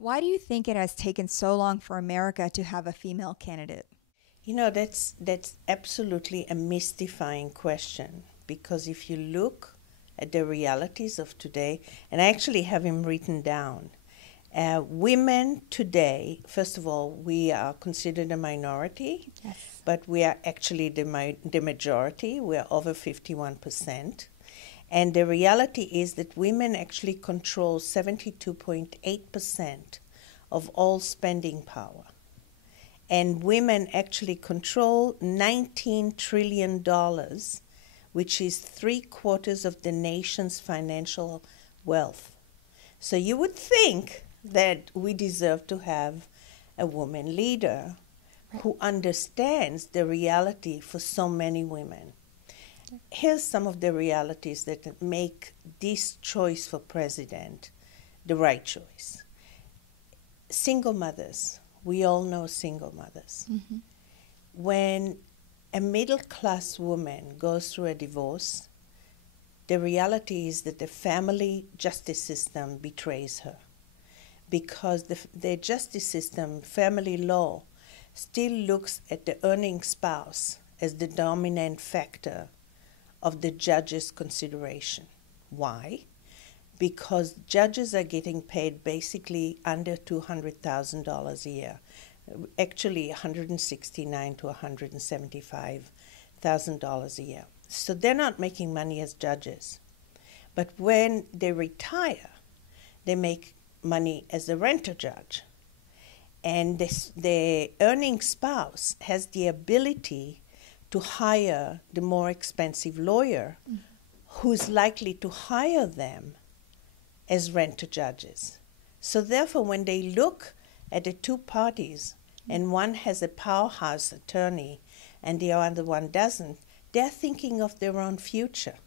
Why do you think it has taken so long for America to have a female candidate? You know, that's absolutely a mystifying question, because if you look at the realities of today, and I actually have him written down, women today, first of all, we are considered a minority, Yes. but we are actually the majority. We are over 51%. And the reality is that women actually control 72.8% of all spending power. And women actually control $19 trillion, which is 3/4 of the nation's financial wealth. So you would think that we deserve to have a woman leader who understands the reality for so many women. Here's some of the realities that make this choice for president the right choice. Single mothers. We all know single mothers. Mm-hmm. When a middle-class woman goes through a divorce, the reality is that the family justice system betrays her, because the justice system, family law, still looks at the earning spouse as the dominant factor of the judge's consideration. Why? Because judges are getting paid basically under $200,000 a year, actually $169,000 to $175,000 a year. So they're not making money as judges. But when they retire, they make money as a renter judge. And the earning spouse has the ability to hire the more expensive lawyer, who's likely to hire them as renter judges. So therefore, when they look at the two parties, and one has a powerhouse attorney and the other one doesn't, they're thinking of their own future.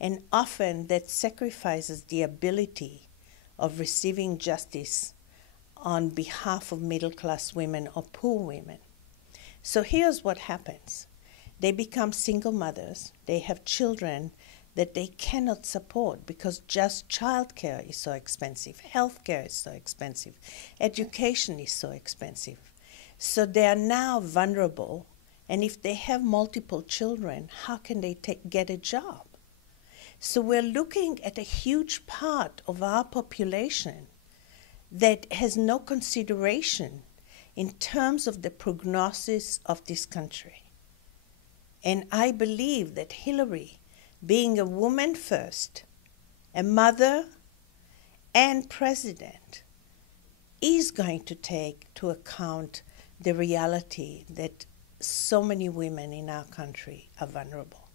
And often that sacrifices the ability of receiving justice on behalf of middle-class women or poor women. So here's what happens. They become single mothers. They have children that they cannot support because just childcare is so expensive, healthcare is so expensive, education is so expensive. So they are now vulnerable, and if they have multiple children, how can they get a job? So we're looking at a huge part of our population that has no consideration in terms of the prognosis of this country. And I believe that Hillary, being a woman first, a mother, and president, is going to take to account the reality that so many women in our country are vulnerable.